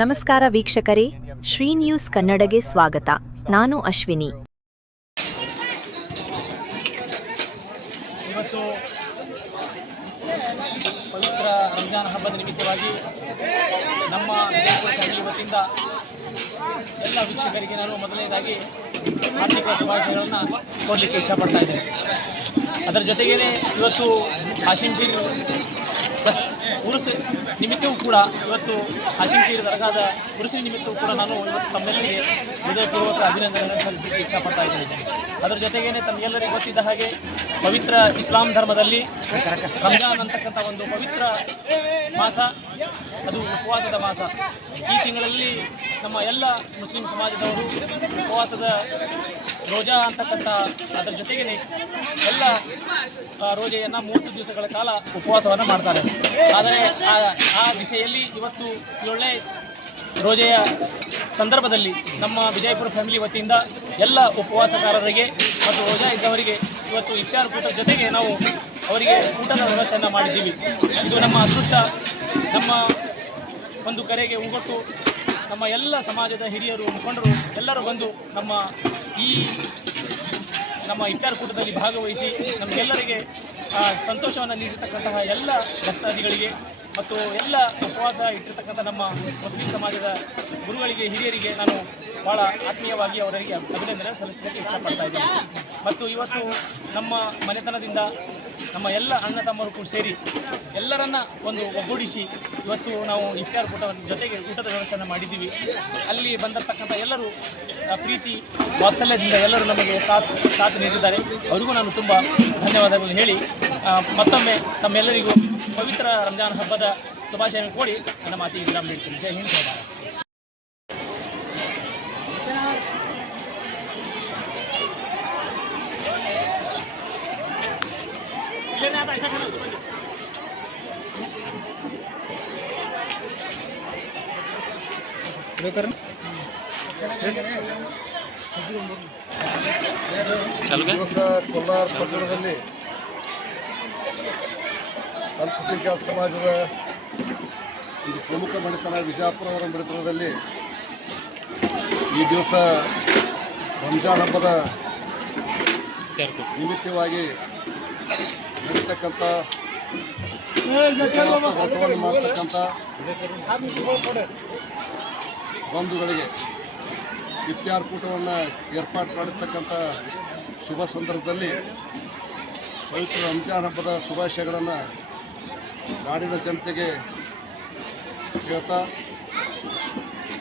ನಮಸ್ಕಾರ ವೀಕ್ಷಕರೇ, ಶ್ರೀ ನ್ಯೂಸ್ ಕನ್ನಡಗೆ ಸ್ವಾಗತ. ನಾನು ಅಶ್ವಿನಿ. ಇವತ್ತು ಪವಿತ್ರ ರಂಜಾನ್ ಹಬ್ಬದ ನಿಮಿತ್ತವಾಗಿ ನಮ್ಮ ವಿಜಯಪುರ ಫ್ಯಾಮಿಲಿ ವತಿಯಿಂದ ಎಲ್ಲ ವೀಕ್ಷಕರಿಗೆ ನಾನು ಮೊದಲನೇದಾಗಿ ಆರ್ಥಿಕ ಶುಭಾಶಯಗಳನ್ನು ಕೋರಲಿಕ್ಕೆ ಇಚ್ಛಪಡ್ತಾ ಇದ್ದೇನೆ. ಅದರ ಜೊತೆಗೇ ಇವತ್ತು ಹಾಶಿಂ ಪೀರ್ ಉರುಸು ನಿಮಿತ್ತವೂ ಕೂಡ ಇವತ್ತು ಹಾಶಿಂ ಪೀರ್ ದರ್ಗಾದ ಉರುಸಿನ ನಿಮಿತ್ತವೂ ಕೂಡ ನಾನು ಇವತ್ತು ತಮ್ಮೆಲ್ಲರಿಗೆ ಹೃದಯಪೂರ್ವಕ ಅಭಿನಂದನೆಗಳನ್ನು ಸಲ್ಲಿಸಲಿಕ್ಕೆ ಇಚ್ಛಪಡ್ತಾ ಇದ್ದೇನೆ. ಅದರ ಜೊತೆಗೇ ತಮಗೆಲ್ಲರಿಗೂ ಗೊತ್ತಿದ್ದ ಹಾಗೆ ಪವಿತ್ರ ಇಸ್ಲಾಂ ಧರ್ಮದಲ್ಲಿ ರಂಜಾನ್ ಅಂತಕ್ಕಂಥ ಒಂದು ಪವಿತ್ರ ಮಾಸ, ಅದು ಉಪವಾಸದ ಮಾಸ. ಈ ತಿಂಗಳಲ್ಲಿ ನಮ್ಮ ಎಲ್ಲ ಮುಸ್ಲಿಂ ಸಮಾಜದವರು ಉಪವಾಸದ ರೋಜಾ ಅಂತಕ್ಕಂಥ ಅದರ ಜೊತೆಗೇ ಎಲ್ಲ ರೋಜೆಯನ್ನು 30 ದಿವಸಗಳ ಕಾಲ ಉಪವಾಸವನ್ನು ಮಾಡ್ತಾರೆ. ಆದರೆ ಆ ದಿಸೆಯಲ್ಲಿ ಇವತ್ತು ಒಳ್ಳೆ ರೋಜೆಯ ಸಂದರ್ಭದಲ್ಲಿ ನಮ್ಮ ವಿಜಯಪುರ ಫ್ಯಾಮಿಲಿ ವತಿಯಿಂದ ಎಲ್ಲ ಉಪವಾಸಕಾರರಿಗೆ ಮತ್ತು ರೋಜಾ ಇದ್ದವರಿಗೆ ಇವತ್ತು ಇಫ್ತಾರ್ ಕೂಟದ ಜೊತೆಗೆ ನಾವು ಅವರಿಗೆ ಊಟದ ವ್ಯವಸ್ಥೆಯನ್ನು ಮಾಡಿದ್ದೀವಿ. ಇದು ನಮ್ಮ ಅದೃಷ್ಟ. ನಮ್ಮ ಒಂದು ಕರೆಗೆ ಉಗೊಟ್ಟು ನಮ್ಮ ಎಲ್ಲ ಸಮಾಜದ ಹಿರಿಯರು, ಮುಖಂಡರು ಎಲ್ಲರೂ ಬಂದು ನಮ್ಮ ಇಫ್ತಾರ್ ಕೂಟದಲ್ಲಿ ಭಾಗವಹಿಸಿ ನಮಗೆಲ್ಲರಿಗೆ ಸಂತೋಷವನ್ನು ನೀಡಿರ್ತಕ್ಕಂತಹ ಎಲ್ಲ ಭಕ್ತಾದಿಗಳಿಗೆ ಮತ್ತು ಎಲ್ಲ ಉಪವಾಸ ಇಟ್ಟಿರ್ತಕ್ಕಂಥ ನಮ್ಮ ಮುಸ್ಲಿಂ ಸಮಾಜದ ಗುರುಗಳಿಗೆ, ಹಿರಿಯರಿಗೆ ನಾನು ಭಾಳ ಆತ್ಮೀಯವಾಗಿ ಅವರಿಗೆ ಅಭಿನಂದನೆ ಸಲ್ಲಿಸಲಿಕ್ಕೆ ಇಷ್ಟಪಡ್ತಾ ಇದ್ದೇನೆ. ಮತ್ತು ಇವತ್ತು ನಮ್ಮ ಮನೆತನದಿಂದ ನಮ್ಮ ಎಲ್ಲ ಅಣ್ಣ ತಮ್ಮರು ಕೂಡ ಸೇರಿ ಎಲ್ಲರನ್ನ ಒಂದು ಒಗ್ಗೂಡಿಸಿ ಇವತ್ತು ನಾವು ಇಫ್ತಾರ್ ಕೂಟದ ಜೊತೆಗೆ ಊಟದ ವ್ಯವಸ್ಥೆಯನ್ನು ಮಾಡಿದ್ದೀವಿ. ಅಲ್ಲಿ ಬಂದಿರತಕ್ಕಂಥ ಎಲ್ಲರೂ ಪ್ರೀತಿ ವಾತ್ಸಲ್ಯದಿಂದ ಎಲ್ಲರೂ ನಮಗೆ ಸಾಥ್ ನೀಡಿದ್ದಾರೆ. ಅವರಿಗೂ ನಾನು ತುಂಬ ಧನ್ಯವಾದಗಳನ್ನು ಹೇಳಿ ಮತ್ತೊಮ್ಮೆ ತಮ್ಮೆಲ್ಲರಿಗೂ ಪವಿತ್ರ ರಂಜಾನ್ ಹಬ್ಬದ ಶುಭಾಶಯಗಳನ್ನು ಕೋರಿ ನನ್ನ ಮಾತಿಗೆ ವಿರಾಮ ನೀಡ್ತೀನಿ. ಜೈ ಹಿಂದ್, ಜೈ ಭಾರತ್. ಕೋಲಾರ ಪಟ್ಟಣದಲ್ಲಿ ಅಲ್ಪಸಂಖ್ಯಾತ ಸಮಾಜದ ಒಂದು ಪ್ರಮುಖ ಮನೆತನ ವಿಜಯಪುರವರ ಮನೆತನದಲ್ಲಿ ಈ ದಿವಸ ರಂಜಾನ್ ಹಬ್ಬದ ನಿಮಿತ್ತವಾಗಿ ನಡೀತಕ್ಕಂಥ ವ್ರತವನ್ನು ಮಾಡ್ತಕ್ಕಂಥ ಬಂಧುಗಳಿಗೆ ಇಫ್ತಾರ್ ಕೂಟವನ್ನು ಏರ್ಪಾಡು ಮಾಡಿರ್ತಕ್ಕಂಥ ಶುಭ ಸಂದರ್ಭದಲ್ಲಿ ಪವಿತ್ರ ರಂಜಾನ್ ಹಬ್ಬದ ಶುಭಾಶಯಗಳನ್ನು ನಾಡಿನ ಜನತೆಗೆ ಹೇಳ್ತಾ,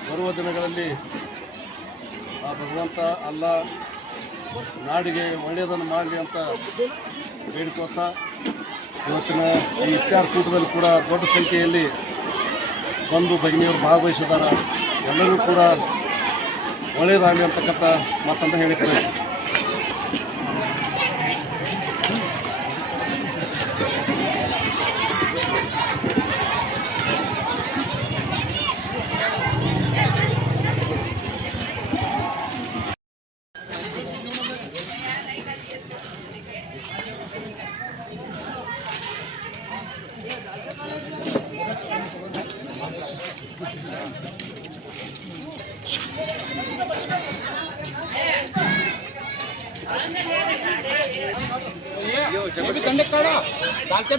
ಬರುವ ದಿನಗಳಲ್ಲಿ ಆ ಭಗವಂತ ಅಲ್ಲಾ ನಾಡಿಗೆ ಒಳ್ಳೆಯದನ್ನು ಮಾಡಲಿ ಅಂತ ಬೇಡ್ಕೊಳ್ತಾ, ಇವತ್ತಿನ ಈ ಇಫ್ತಾರ್ ಕೂಟದಲ್ಲಿ ಕೂಡ ದೊಡ್ಡ ಸಂಖ್ಯೆಯಲ್ಲಿ ಬಂದು ಭಗಿನಿಯರು ಭಾಗವಹಿಸಿದ್ದಾರೆ. ಎಲ್ಲರೂ ಕೂಡ ಒಳ್ಳೆಯದಾಗಲಿ ಅಂತಕ್ಕಂಥ ಮಾತನ್ನು ಹೇಳಿದ್ದಾರೆ.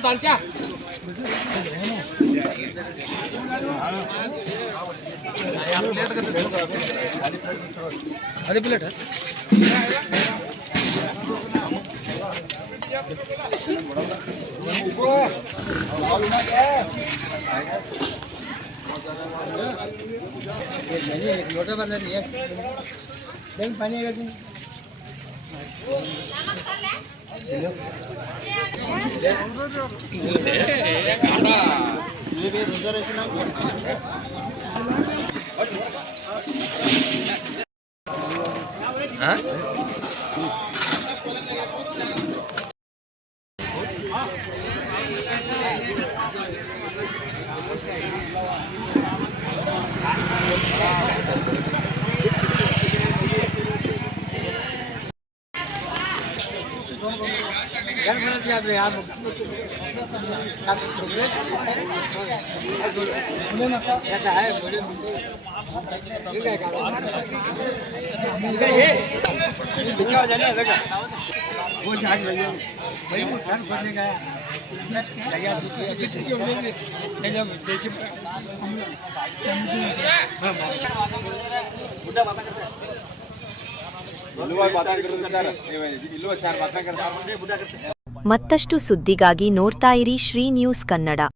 दालचा अरे प्लेट है लोटा बंद नहीं है, पानी आएगा ಮತ್ತಷ್ಟು ಸುದ್ದಿಗಾಗಿ ನೋಡ್ತಾ ಇರಿ ಶ್ರೀ ನ್ಯೂಸ್ ಕನ್ನಡ.